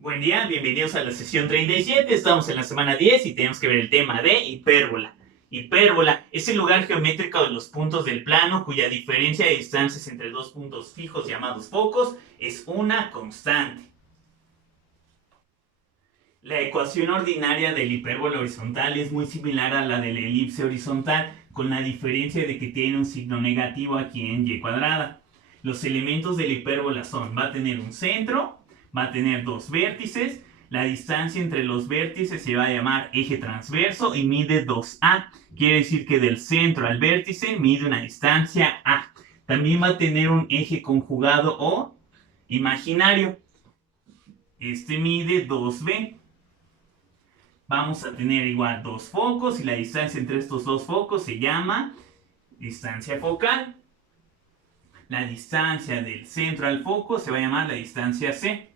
Buen día, bienvenidos a la sesión 37. Estamos en la semana 10 y tenemos que ver el tema de hipérbola. Hipérbola es el lugar geométrico de los puntos del plano cuya diferencia de distancias entre dos puntos fijos llamados focos es una constante. La ecuación ordinaria del hipérbola horizontal es muy similar a la de la elipse horizontal, con la diferencia de que tiene un signo negativo aquí en y cuadrada. Los elementos de la hipérbola son, va a tener un centro, va a tener dos vértices, la distancia entre los vértices se va a llamar eje transverso y mide 2a. Quiere decir que del centro al vértice mide una distancia a. También va a tener un eje conjugado o imaginario. Este mide 2b. Vamos a tener igual dos focos y la distancia entre estos dos focos se llama distancia focal. La distancia del centro al foco se va a llamar la distancia c.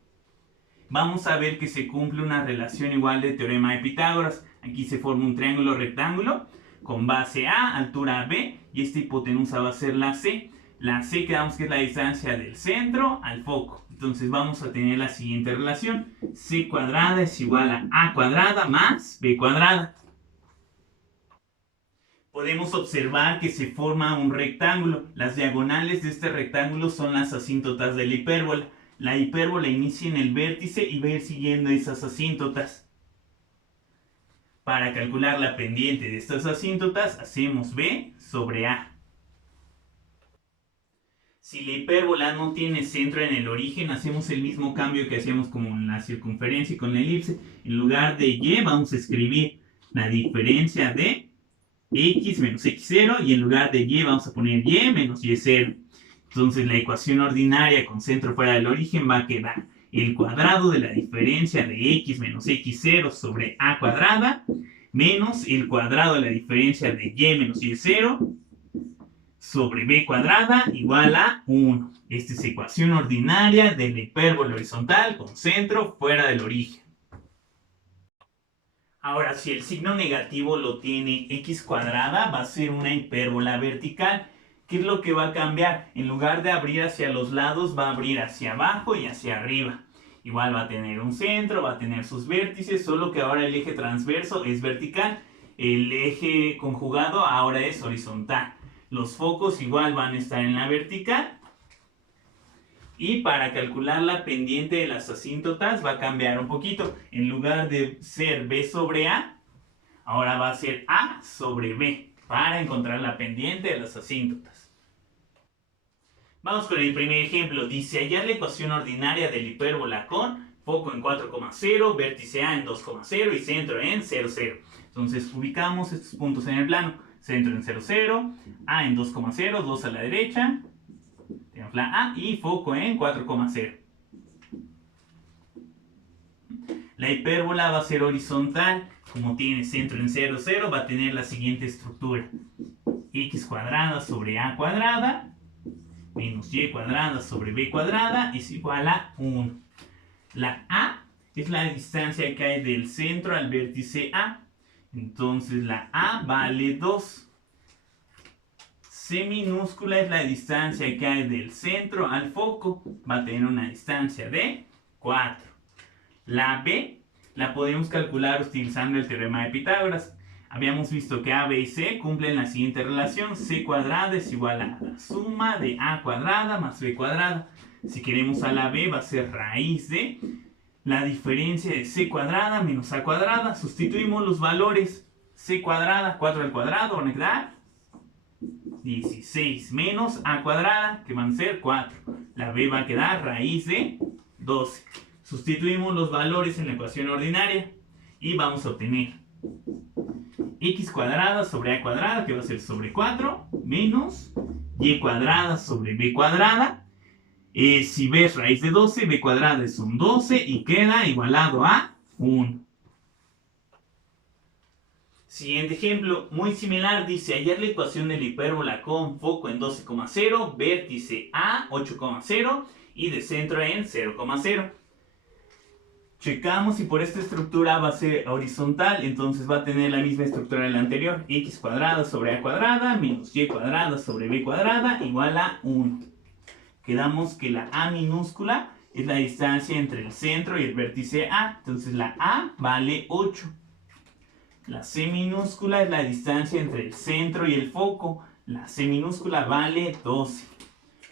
Vamos a ver que se cumple una relación igual de teorema de Pitágoras. Aquí se forma un triángulo rectángulo con base A, altura B, y esta hipotenusa va a ser la C. La C quedamos que es la distancia del centro al foco. Entonces vamos a tener la siguiente relación. C cuadrada es igual a cuadrada más B cuadrada. Podemos observar que se forma un rectángulo. Las diagonales de este rectángulo son las asíntotas de la hipérbola. La hipérbola inicia en el vértice y va a ir siguiendo esas asíntotas. Para calcular la pendiente de estas asíntotas, hacemos B sobre A. Si la hipérbola no tiene centro en el origen, hacemos el mismo cambio que hacíamos como en la circunferencia y con la elipse. En lugar de y, vamos a escribir la diferencia de x menos x0, y en lugar de y vamos a poner y menos y0. Entonces la ecuación ordinaria con centro fuera del origen va a quedar el cuadrado de la diferencia de x menos x0 sobre a cuadrada menos el cuadrado de la diferencia de y menos y0 sobre b cuadrada igual a 1. Esta es ecuación ordinaria de la hipérbola horizontal con centro fuera del origen. Ahora, si el signo negativo lo tiene x cuadrada, va a ser una hipérbola vertical. ¿Qué es lo que va a cambiar? En lugar de abrir hacia los lados, va a abrir hacia abajo y hacia arriba. Igual va a tener un centro, va a tener sus vértices, solo que ahora el eje transverso es vertical. El eje conjugado ahora es horizontal. Los focos igual van a estar en la vertical. Y para calcular la pendiente de las asíntotas va a cambiar un poquito. En lugar de ser B sobre A, ahora va a ser A sobre B para encontrar la pendiente de las asíntotas. Vamos con el primer ejemplo. Dice, hallar la ecuación ordinaria de la hipérbola con foco en 4,0, vértice A en 2,0 y centro en 0,0. Entonces ubicamos estos puntos en el plano. Centro en 0,0, A en 2,0, 2 a la derecha. Tenemos la A y foco en 4,0. La hipérbola va a ser horizontal. Como tiene centro en 0,0, va a tener la siguiente estructura. X cuadrada sobre A cuadrada menos Y cuadrada sobre B cuadrada es igual a 1. La A es la distancia que hay del centro al vértice A. Entonces la A vale 2. C minúscula es la distancia que hay del centro al foco. Va a tener una distancia de 4. La B la podemos calcular utilizando el teorema de Pitágoras. Habíamos visto que A, B y C cumplen la siguiente relación. C cuadrada es igual a la suma de A cuadrada más B cuadrada. Si queremos a la B va a ser raíz de la diferencia de C cuadrada menos A cuadrada. Sustituimos los valores. C cuadrada, 4 al cuadrado, van a quedar 16 menos A cuadrada, que van a ser 4. La B va a quedar raíz de 12. Sustituimos los valores en la ecuación ordinaria y vamos a obtener x cuadrada sobre a cuadrada, que va a ser sobre 4, menos y cuadrada sobre b cuadrada. Si b es raíz de 12, b cuadrada es un 12 y queda igualado a 1. Siguiente ejemplo, muy similar, dice, hallar la ecuación de la hipérbola con foco en 12,0, vértice A 8,0 y de centro en 0,0. Checamos si por esta estructura va a ser horizontal, entonces va a tener la misma estructura de la anterior. X cuadrada sobre A cuadrada menos Y cuadrada sobre B cuadrada igual a 1. Quedamos que la A minúscula es la distancia entre el centro y el vértice A. Entonces la A vale 8. La C minúscula es la distancia entre el centro y el foco. La C minúscula vale 12.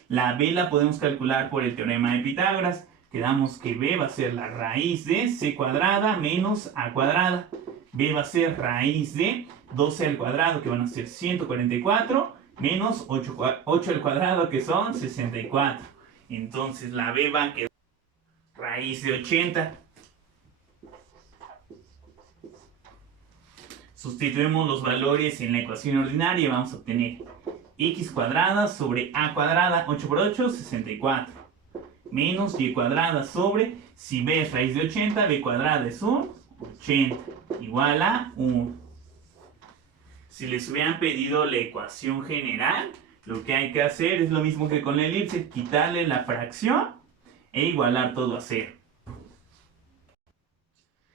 La B la podemos calcular por el teorema de Pitágoras. Quedamos que B va a ser la raíz de C cuadrada menos A cuadrada. B va a ser raíz de 12 al cuadrado, que van a ser 144, menos 8 al cuadrado, que son 64. Entonces la B va a quedar raíz de 80. Sustituimos los valores en la ecuación ordinaria y vamos a obtener x cuadrada sobre a cuadrada, 8 por 8, 64. Menos y cuadrada sobre, si b es raíz de 80, b cuadrada es un 80, igual a 1. Si les hubieran pedido la ecuación general, lo que hay que hacer es lo mismo que con la elipse, quitarle la fracción e igualar todo a 0.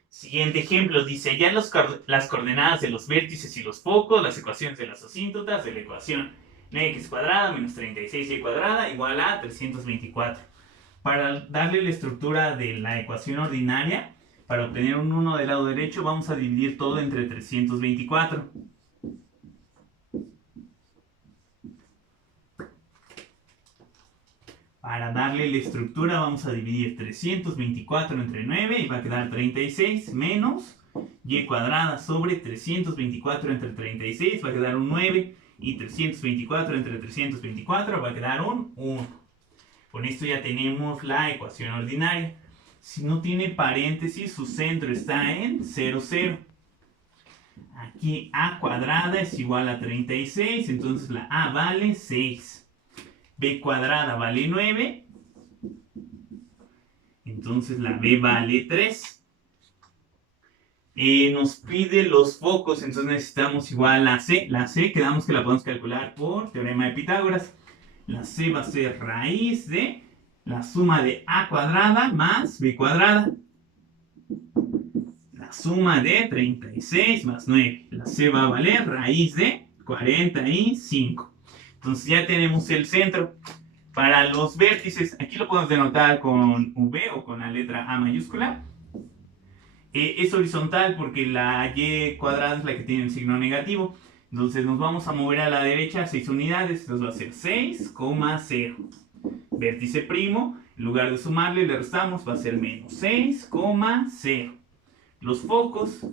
Siguiente ejemplo, dice, hallar las coordenadas de los vértices y los focos, las ecuaciones de las asíntotas de la ecuación 9x cuadrada menos 36y cuadrada igual a 324. Para darle la estructura de la ecuación ordinaria, para obtener un 1 del lado derecho, vamos a dividir todo entre 324. Para darle la estructura vamos a dividir 324 entre 9 y va a quedar 36 menos y cuadrada sobre 324 entre 36 va a quedar un 9 y 324 entre 324 va a quedar un 1. Con esto ya tenemos la ecuación ordinaria. Si no tiene paréntesis, su centro está en 0, 0. Aquí a cuadrada es igual a 36, entonces la a vale 6. B cuadrada vale 9. Entonces la B vale 3. Nos pide los focos, entonces necesitamos igual la C. La C quedamos que la podemos calcular por teorema de Pitágoras. La C va a ser raíz de la suma de A cuadrada más B cuadrada. La suma de 36 más 9. La C va a valer raíz de 45. Entonces ya tenemos el centro. Para los vértices, aquí lo podemos denotar con V o con la letra A mayúscula. Es horizontal porque la Y cuadrada es la que tiene el signo negativo. Entonces nos vamos a mover a la derecha 6 unidades. Entonces va a ser 6,0. Vértice primo, en lugar de sumarle le restamos, va a ser menos 6,0. Los focos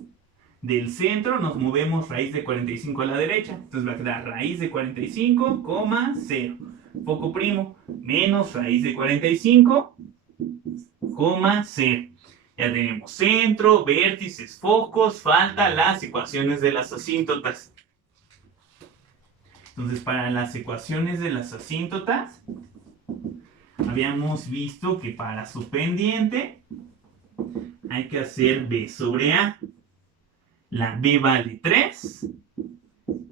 del centro nos movemos raíz de 45 a la derecha. Entonces va a quedar raíz de 45,0. Foco primo menos raíz de 45,0. Ya tenemos centro, vértices, focos, falta las ecuaciones de las asíntotas. Entonces para las ecuaciones de las asíntotas habíamos visto que para su pendiente hay que hacer B sobre A. La B vale 3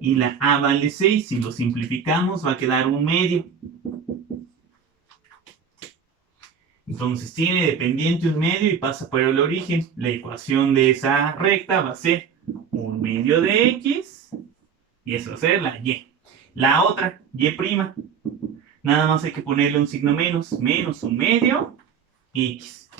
y la A vale 6. Si lo simplificamos va a quedar un medio. Entonces tiene de pendiente un medio y pasa por el origen. La ecuación de esa recta va a ser un medio de X y eso va a ser la Y. La otra, Y', nada más hay que ponerle un signo menos, menos un medio X.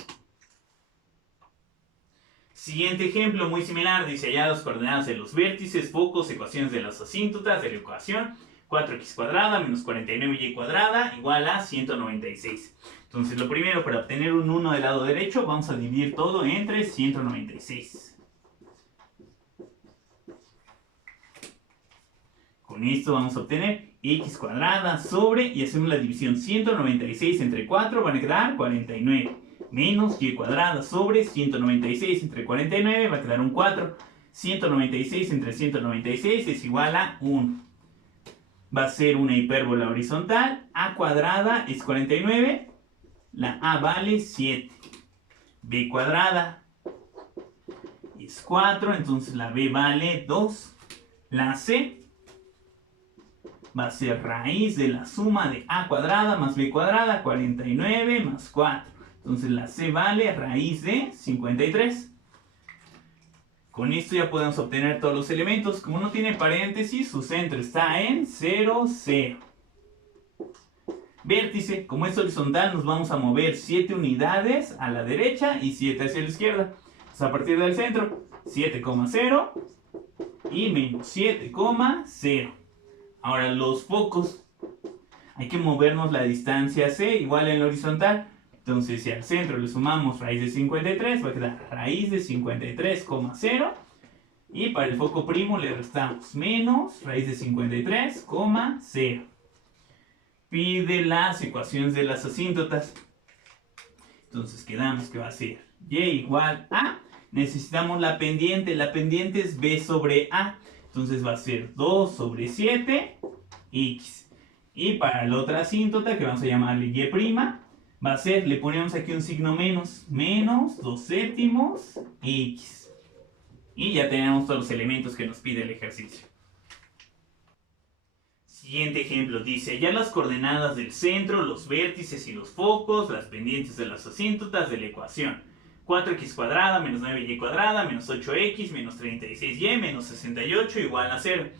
Siguiente ejemplo muy similar, dice hallar las coordenadas de los vértices, focos, ecuaciones de las asíntotas de la ecuación 4x cuadrada menos 49y cuadrada igual a 196. Entonces lo primero, para obtener un 1 del lado derecho, vamos a dividir todo entre 196. Con esto vamos a obtener x cuadrada sobre, y hacemos la división 196 entre 4, van a quedar 49. Menos y cuadrada sobre 196 entre 49 va a quedar un 4. 196 entre 196 es igual a 1. Va a ser una hipérbola horizontal. A cuadrada es 49. La A vale 7. B cuadrada es 4. Entonces la B vale 2. La C va a ser raíz de la suma de A cuadrada más B cuadrada. 49 más 4. Entonces la C vale raíz de 53. Con esto ya podemos obtener todos los elementos. Como no tiene paréntesis, su centro está en 0, 0. Vértice, como es horizontal, nos vamos a mover 7 unidades a la derecha y 7 hacia la izquierda. Entonces, a partir del centro, 7,0 y menos 7,0. Ahora, los focos, hay que movernos la distancia C igual en la horizontal. Entonces, si al centro le sumamos raíz de 53, va a quedar raíz de 53,0. Y para el foco primo le restamos menos raíz de 53,0. Pide las ecuaciones de las asíntotas. Entonces quedamos que va a ser y igual a. Necesitamos la pendiente. La pendiente es b sobre a. Entonces va a ser 2 sobre 7 x. Y para la otra asíntota, que vamos a llamarle y', va a ser, le ponemos aquí un signo menos. Menos 2 séptimos x. Y ya tenemos todos los elementos que nos pide el ejercicio. Siguiente ejemplo, dice, ya las coordenadas del centro, los vértices y los focos, las pendientes de las asíntotas de la ecuación. 4x cuadrada menos 9y cuadrada menos 8x menos 36y menos 68 igual a 0.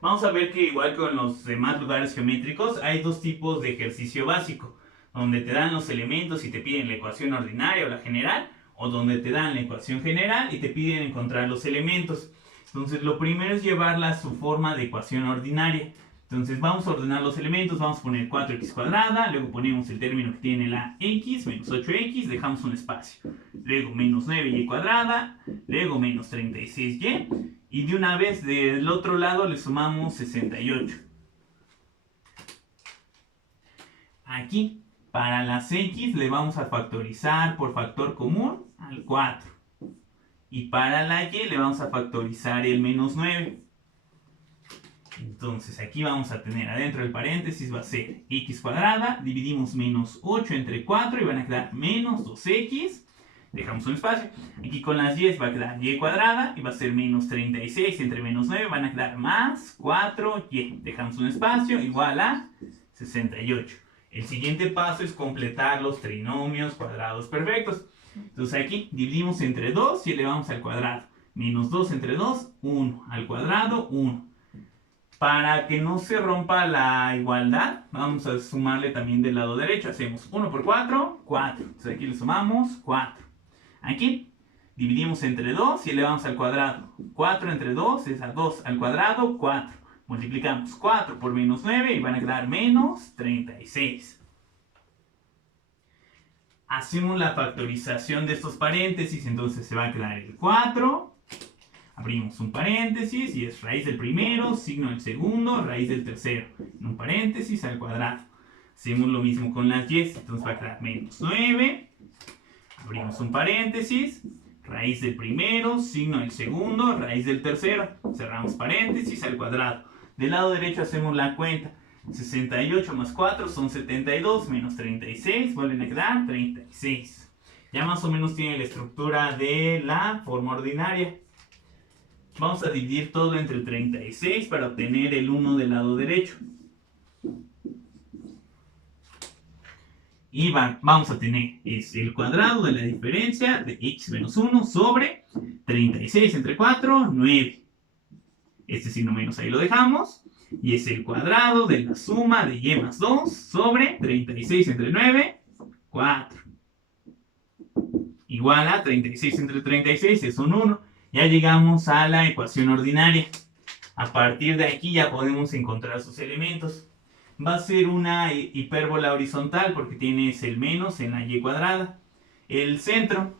Vamos a ver que igual que con los demás lugares geométricos, hay dos tipos de ejercicio básico, donde te dan los elementos y te piden la ecuación ordinaria o la general, o donde te dan la ecuación general y te piden encontrar los elementos. Entonces lo primero es llevarla a su forma de ecuación ordinaria. Entonces vamos a ordenar los elementos, vamos a poner 4x cuadrada, luego ponemos el término que tiene la x, menos 8x, dejamos un espacio. Luego menos 9y cuadrada, luego menos 36y, y de una vez del otro lado le sumamos 68. Aquí, para las x le vamos a factorizar por factor común al 4. Y para la y le vamos a factorizar el menos 9. Entonces aquí vamos a tener adentro del paréntesis va a ser x cuadrada, dividimos menos 8 entre 4 y van a quedar menos 2x, dejamos un espacio. Aquí con las y va a quedar y cuadrada y va a ser menos 36 entre menos 9, van a quedar más 4y, dejamos un espacio igual a 68. El siguiente paso es completar los trinomios cuadrados perfectos. Entonces aquí dividimos entre 2 y elevamos al cuadrado. Menos 2 entre 2, 1 al cuadrado, 1. Para que no se rompa la igualdad, vamos a sumarle también del lado derecho. Hacemos 1 por 4, 4. Entonces aquí le sumamos 4. Aquí dividimos entre 2 y elevamos al cuadrado. 4 entre 2 es a 2 al cuadrado, 4. Multiplicamos 4 por menos 9 y van a quedar menos 36. Hacemos la factorización de estos paréntesis, entonces se va a quedar el 4. Abrimos un paréntesis y es raíz del primero, signo del segundo, raíz del tercero. En un paréntesis al cuadrado. Hacemos lo mismo con las y, entonces va a quedar menos 9. Abrimos un paréntesis, raíz del primero, signo del segundo, raíz del tercero. Cerramos paréntesis al cuadrado. Del lado derecho hacemos la cuenta. 68 más 4 son 72, menos 36, vuelven a quedar 36. Ya más o menos tiene la estructura de la forma ordinaria. Vamos a dividir todo entre 36 para obtener el 1 del lado derecho. Y vamos a tener el cuadrado de la diferencia de x menos 1 sobre 36 entre 4, 9. Este signo menos ahí lo dejamos. Y es el cuadrado de la suma de y más 2 sobre 36 entre 9, 4. Igual a 36 entre 36 es un 1. Ya llegamos a la ecuación ordinaria. A partir de aquí ya podemos encontrar sus elementos. Va a ser una hipérbola horizontal porque tienes el menos en la y cuadrada. El centro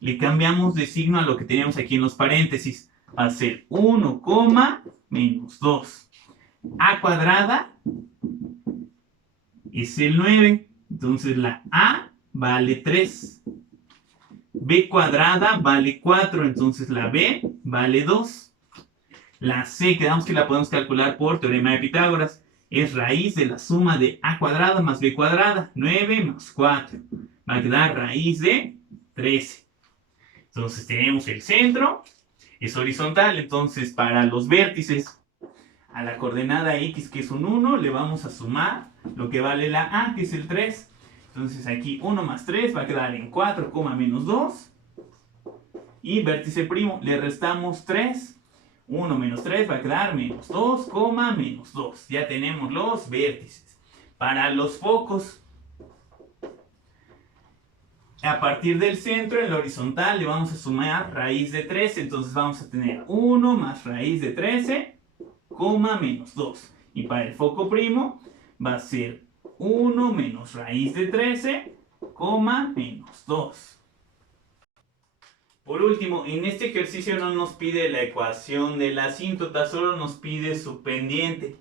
le cambiamos de signo a lo que teníamos aquí en los paréntesis. Va a ser 1, menos 2. A cuadrada es el 9. Entonces la A vale 3. B cuadrada vale 4. Entonces la B vale 2. La C, quedamos que la podemos calcular por teorema de Pitágoras. Es raíz de la suma de A cuadrada más B cuadrada. 9 más 4. Va a quedar raíz de 13. Entonces tenemos el centro. Es horizontal, entonces para los vértices a la coordenada x, que es un 1, le vamos a sumar lo que vale la a, que es el 3. Entonces aquí 1 más 3 va a quedar en 4, menos 2. Y vértice primo, le restamos 3. 1 menos 3 va a quedar menos 2, menos 2. Ya tenemos los vértices. Para los focos, a partir del centro, en la horizontal, le vamos a sumar raíz de 13. Entonces vamos a tener 1 más raíz de 13, coma menos 2. Y para el foco primo va a ser 1 menos raíz de 13, coma menos 2. Por último, en este ejercicio no nos pide la ecuación de la asíntota, solo nos pide su pendiente.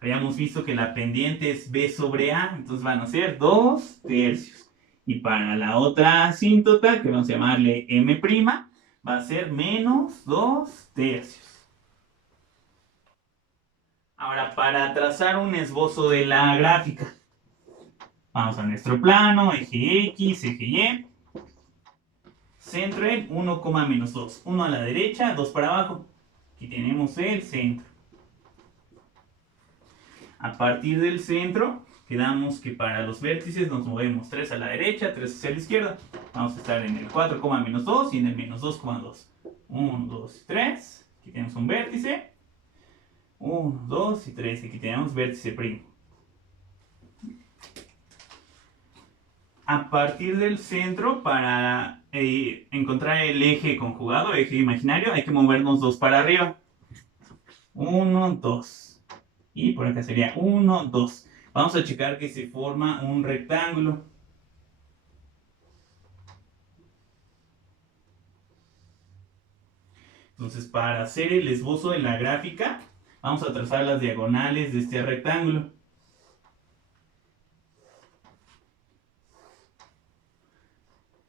Habíamos visto que la pendiente es B sobre A, entonces van a ser 2 tercios. Y para la otra asíntota, que vamos a llamarle M', va a ser menos 2 tercios. Ahora, para trazar un esbozo de la gráfica, vamos a nuestro plano, eje X, eje Y. Centro en 1, menos 2. 1 a la derecha, 2 para abajo. Aquí tenemos el centro. A partir del centro, quedamos que para los vértices nos movemos 3 a la derecha, 3 hacia la izquierda. Vamos a estar en el 4, menos 2 y en el menos 2, 2. 1, 2 y 3. Aquí tenemos un vértice. 1, 2 y 3. Aquí tenemos vértice primo. A partir del centro, para encontrar el eje conjugado, eje imaginario, hay que movernos 2 para arriba. 1, 2. Y por acá sería 1, 2. Vamos a checar que se forma un rectángulo. Entonces, para hacer el esbozo de la gráfica, vamos a trazar las diagonales de este rectángulo.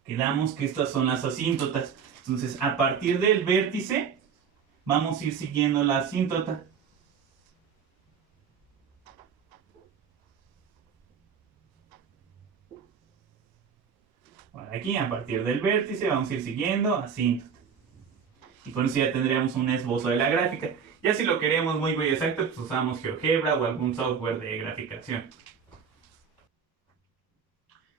Quedamos que estas son las asíntotas. Entonces, a partir del vértice, vamos a ir siguiendo la asíntota. Por aquí, a partir del vértice, vamos a ir siguiendo asíntota. Y con eso ya tendríamos un esbozo de la gráfica. Ya si lo queremos muy exacto, pues usamos GeoGebra o algún software de graficación.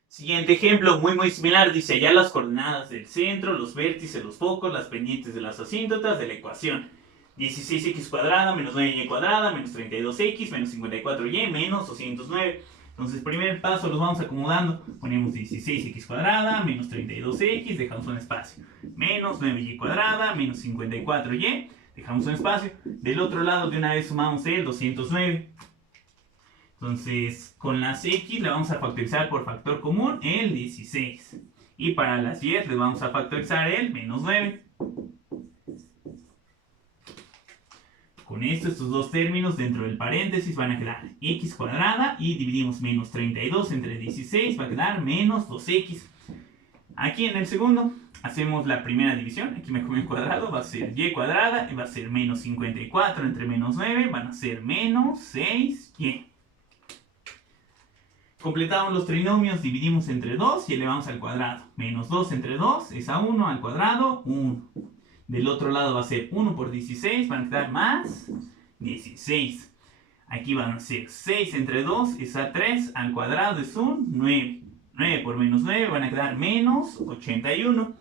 Siguiente ejemplo, muy similar, dice hallar las coordenadas del centro, los vértices, los focos, las pendientes de las asíntotas de la ecuación. 16x cuadrada menos 9y cuadrada menos 32x menos 54y menos 209. Entonces, primer paso los vamos acomodando. Ponemos 16x cuadrada menos 32x, dejamos un espacio. Menos 9y cuadrada menos 54y, dejamos un espacio. Del otro lado de una vez sumamos el 209. Entonces, con las x le vamos a factorizar por factor común el 16. Y para las y le vamos a factorizar el menos 9. Con esto, estos dos términos dentro del paréntesis van a quedar x cuadrada y dividimos menos 32 entre 16, va a quedar menos 2x. Aquí en el segundo hacemos la primera división, aquí me comí un cuadrado, va a ser y cuadrada y va a ser menos 54 entre menos 9, van a ser menos 6y. Completamos los trinomios, dividimos entre 2 y elevamos al cuadrado. Menos 2 entre 2 es a 1 al cuadrado, 1. Del otro lado va a ser 1 por 16, van a quedar más 16. Aquí van a ser 6 entre 2 es a 3 al cuadrado, es un 9. 9 por menos 9 van a quedar menos 81.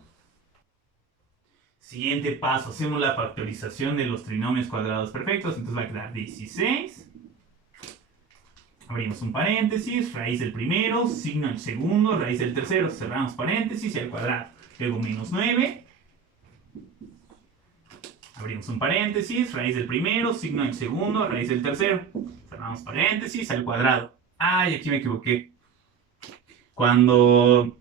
Siguiente paso, hacemos la factorización de los trinomios cuadrados perfectos, entonces va a quedar 16. Abrimos un paréntesis, raíz del primero, signo del segundo, raíz del tercero, cerramos paréntesis y al cuadrado. Luego menos 9. Abrimos un paréntesis, raíz del primero, signo del segundo, raíz del tercero. Cerramos paréntesis al cuadrado. Ay, aquí me equivoqué. Cuando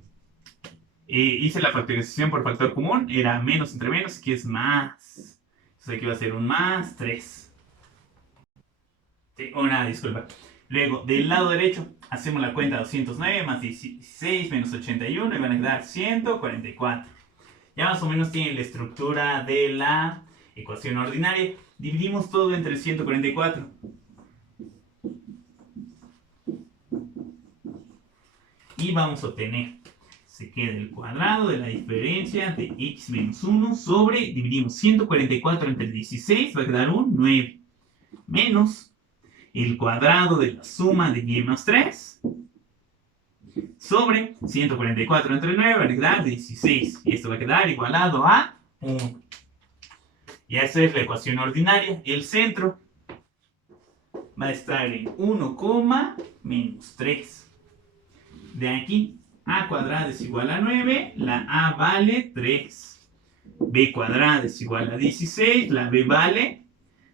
hice la factorización por factor común, era menos entre menos, aquí es más. Entonces aquí va a ser un más 3. Sí, una disculpa. Luego, del lado derecho, hacemos la cuenta 209 más 16 menos 81 y van a quedar 144. Ya más o menos tienen la estructura de la ecuación ordinaria. Dividimos todo entre 144. Y vamos a obtener, se queda el cuadrado de la diferencia de x menos 1 sobre, dividimos 144 entre 16, va a quedar un 9. Menos el cuadrado de la suma de y más 3 sobre 144 entre 9 va a quedar 16. Y esto va a quedar igualado a 1. Y esa es la ecuación ordinaria. El centro va a estar en 1, menos 3. De aquí, a cuadrada es igual a 9, la a vale 3. B cuadrada es igual a 16, la b vale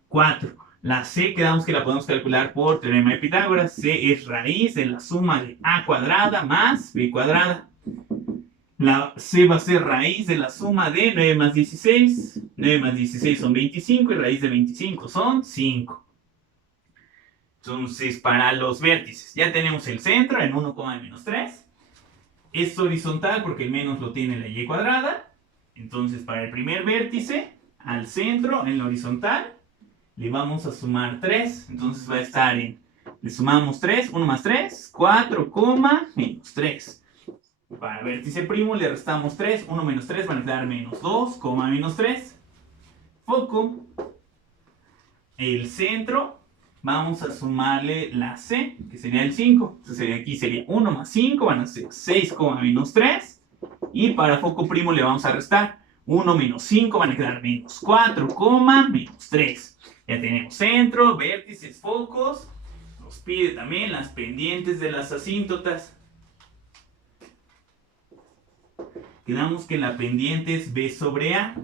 4. La c quedamos que la podemos calcular por teorema de Pitágoras. C es raíz de la suma de a cuadrada más b cuadrada. La c va a ser raíz de la suma de 9 más 16. 9 más 16 son 25 y raíz de 25 son 5. Entonces, para los vértices, ya tenemos el centro en 1, menos 3. Es horizontal porque el menos lo tiene la y cuadrada. Entonces, para el primer vértice, al centro, en la horizontal, le vamos a sumar 3. Entonces va a estar en, le sumamos 3, 1 más 3, 4, menos 3. Para el vértice primo le restamos 3, 1 menos 3 van a quedar menos 2, menos 3. Foco. El centro, vamos a sumarle la C, que sería el 5. Entonces aquí sería 1 más 5, van a ser 6, menos 3. Y para foco primo le vamos a restar 1 menos 5, van a quedar menos 4, menos 3. Ya tenemos centro, vértices, focos. Nos pide también las pendientes de las asíntotas. Quedamos que la pendiente es B sobre A.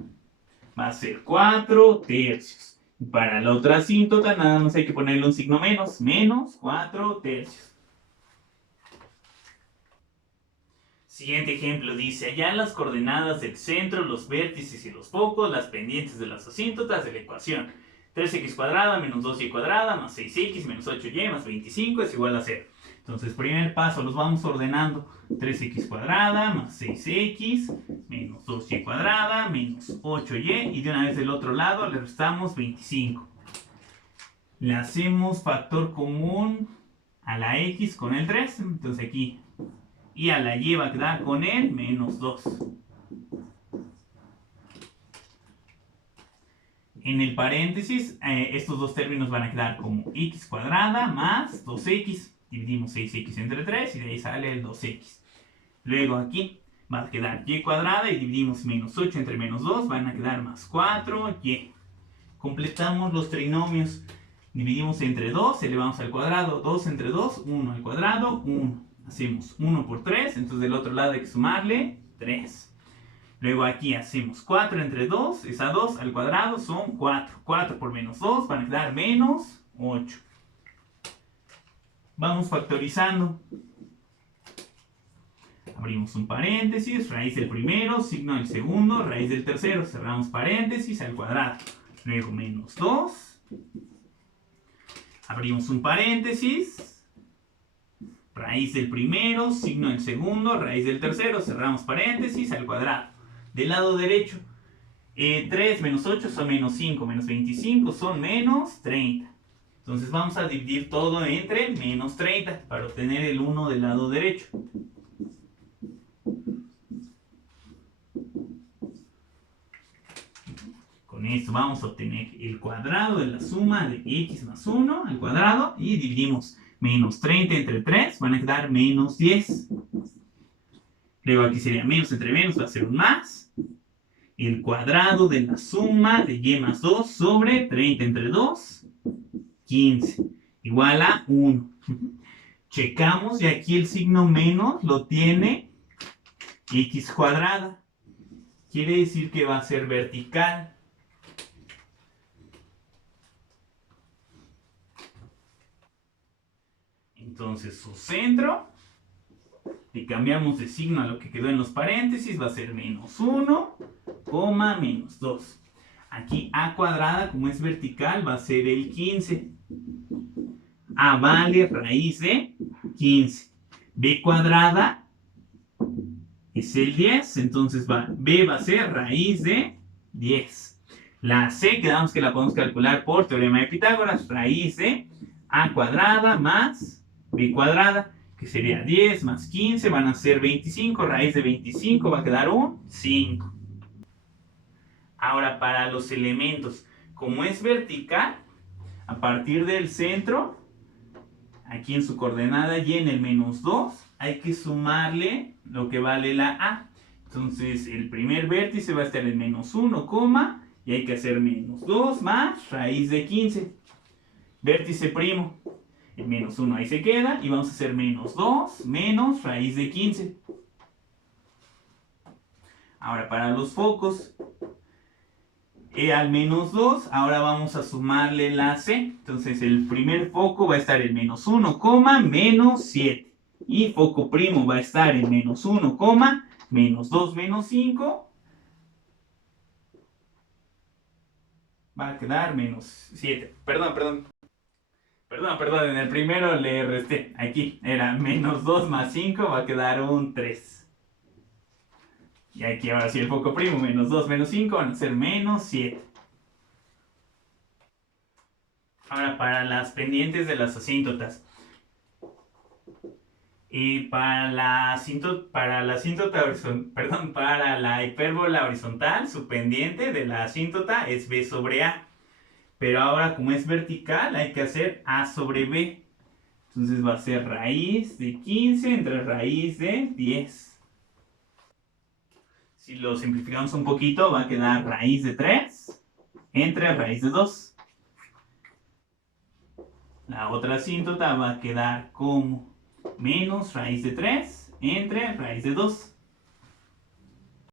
Va a ser 4 tercios. Y para la otra asíntota nada más hay que ponerle un signo menos. Menos 4 tercios. Siguiente ejemplo dice, hallar las coordenadas del centro, los vértices y los focos, las pendientes de las asíntotas de la ecuación. 3x cuadrada menos 2y cuadrada más 6x menos 8y más 25 es igual a 0. Entonces, primer paso, los vamos ordenando. 3x cuadrada más 6x menos 2y cuadrada menos 8y. Y de una vez del otro lado le restamos 25. Le hacemos factor común a la x con el 3. Entonces aquí, y a la y va a quedar con el menos 2. En el paréntesis, estos dos términos van a quedar como x cuadrada más 2x. Dividimos 6x entre 3 y de ahí sale el 2x. Luego aquí va a quedar y cuadrada y dividimos menos 8 entre menos 2. Van a quedar más 4y. Completamos los trinomios. Dividimos entre 2, elevamos al cuadrado. 2 entre 2, 1 al cuadrado, 1. Hacemos 1 por 3, entonces del otro lado hay que sumarle 3. Luego aquí hacemos 4 entre 2, es a 2 al cuadrado, son 4. 4 por menos 2 van a quedar menos 8. Vamos factorizando. Abrimos un paréntesis, raíz del primero, signo del segundo, raíz del tercero. Cerramos paréntesis al cuadrado. Luego menos 2. Abrimos un paréntesis. Raíz del primero, signo del segundo, raíz del tercero. Cerramos paréntesis al cuadrado. Del lado derecho, 3 menos 8 son menos 5, menos 25 son menos 30. Entonces vamos a dividir todo entre menos 30 para obtener el 1 del lado derecho. Con esto vamos a obtener el cuadrado de la suma de x más 1 al cuadrado y dividimos menos 30 entre 3, van a quedar menos 10. Luego aquí sería menos entre menos, va a ser un más. El cuadrado de la suma de y más 2 sobre 30 entre 2, 15. Igual a 1. Checamos y aquí el signo menos lo tiene x cuadrada. Quiere decir que va a ser vertical. Entonces su centro, le cambiamos de signo a lo que quedó en los paréntesis, va a ser menos 1, menos 2. Aquí a cuadrada, como es vertical, va a ser el 15. A vale raíz de 15. B cuadrada es el 10, entonces B va a ser raíz de 10. La C quedamos que la podemos calcular por teorema de Pitágoras, raíz de A cuadrada más B cuadrada, que sería 10 más 15, van a ser 25, raíz de 25 va a quedar un 5. Ahora para los elementos, como es vertical, a partir del centro, aquí en su coordenada y en el menos 2, hay que sumarle lo que vale la A. Entonces el primer vértice va a estar en menos 1, y hay que hacer menos 2 más raíz de 15. vértice primo. El menos 1 ahí se queda y vamos a hacer menos 2 menos raíz de 15. Ahora para los focos, al menos 2, ahora vamos a sumarle la C. Entonces el primer foco va a estar en menos 1, menos 7. Y foco primo va a estar en menos 1, menos 2, menos 5. Va a quedar menos 7. Perdón, en el primero le resté. Aquí era menos 2 más 5, va a quedar un 3. Y aquí ahora sí el foco primo, menos 2 menos 5 van a ser menos 7. Ahora para las pendientes de las asíntotas. Y para la hipérbola horizontal, su pendiente de la asíntota es B sobre A. Pero ahora como es vertical hay que hacer A sobre B. Entonces va a ser raíz de 15 entre raíz de 10. Si lo simplificamos un poquito va a quedar raíz de 3 entre raíz de 2. La otra asíntota va a quedar como menos raíz de 3 entre raíz de 2.